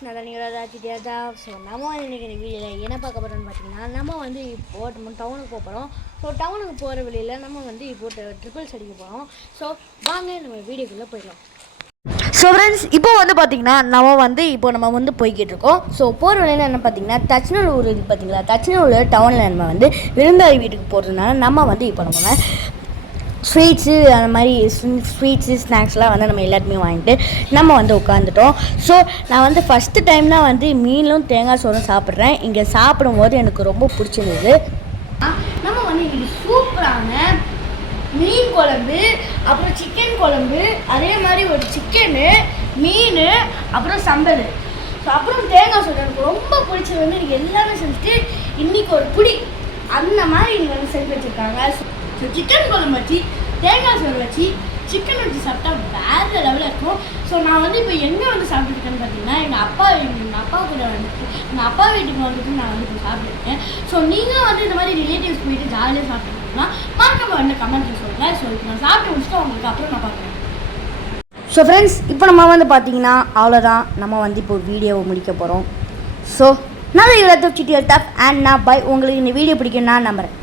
So நம்ம இன்றைக்கி இந்த வீடியோவில் என்ன பார்க்க போகிறோம்னு பார்த்தீங்கன்னா நம்ம வந்து இப்போது டவுனுக்கு போகிறோம். ஸோ டவுனுக்கு போகிற வழியில் நம்ம வந்து இப்போது ட்ரிபிள்ஸ் அடிக்க போகிறோம். ஸோ வாங்க நம்ம வீடியோக்குள்ளே போயிடலாம். ஸோ ஃப்ரெண்ட்ஸ் இப்போ வந்து பார்த்திங்கன்னா நம்ம வந்து போய்கிட்டு இருக்கோம். ஸோ போகிற வழியில் என்ன பார்த்தீங்கன்னா தச்சநல்லூர் இருக்குது பார்த்தீங்களா, தச்சநல்லூர் டவுனில் நம்ம வந்து விருந்தாளி வீட்டுக்கு போகிறதுனால நம்ம வந்து இப்போ நம்ம ஸ்வீட்ஸு அந்த மாதிரி ஸ்வீட்ஸு ஸ்நாக்ஸ்லாம் வந்து நம்ம எல்லாத்தையுமே வாங்கிட்டு நம்ம வந்து உட்காந்துட்டோம். ஸோ நான் வந்து ஃபஸ்ட்டு டைம் தான் வந்து மீனும் தேங்காய் சோறும் சாப்பிட்றேன். இங்கே சாப்பிடும்போது எனக்கு ரொம்ப பிடிச்சிருந்தது. நம்ம வந்து இன்றைக்கி சூப்பரான மீன் குழம்பு, அப்புறம் சிக்கன் குழம்பு, அதே மாதிரி ஒரு சிக்கனு, மீன், அப்புறம் சம்பல், ஸோ அப்புறம் தேங்காய் சோறு எனக்கு ரொம்ப பிடிச்சது வந்து இன்றைக்கி எல்லாமே செஞ்சுட்டு இன்றைக்கி ஒரு புடி அந்த மாதிரி இன்றைக்கி வந்து செஞ்சு வச்சுருக்காங்க. ஸோ சிக்கன் குழம்பு வச்சு தேங்காய் சோறு வச்சு சிக்கன் வச்சு சாப்பிட்டா வேறு லெவலில் இருக்கும். ஸோ நான் வந்து இப்போ எங்கே வந்து சாப்பிட்டுருக்கேன்னு பார்த்தீங்கன்னா எங்கள் அப்பா கூட வந்துட்டு எங்கள் அப்பா வீட்டுக்கு வந்துட்டு நான் வந்து இப்போ சாப்பிட்டுருக்கேன். ஸோ நீங்கள் வந்து இந்த மாதிரி ரிலேட்டிவ்ஸ் போயிட்டு ஜாலியாக சாப்பிட்டுருக்கீங்கன்னா மறக்காம வந்து கமெண்ட்டில் சொல்லுங்கள். ஸோ இப்போ நான் சாப்பிட்டு முடிச்சுட்டு உங்களுக்கு அப்புறம் நான் பார்க்குறேன். ஸோ ஃப்ரெண்ட்ஸ் இப்போ நம்ம வந்து பார்த்தீங்கன்னா அவ்வளோதான், நம்ம வந்து இப்போ வீடியோவை முடிக்க போகிறோம். ஸோ நான் you love city tough and நான் பை. உங்களுக்கு இந்த வீடியோ பிடிக்கும்னு நான் நம்புகிறேன்.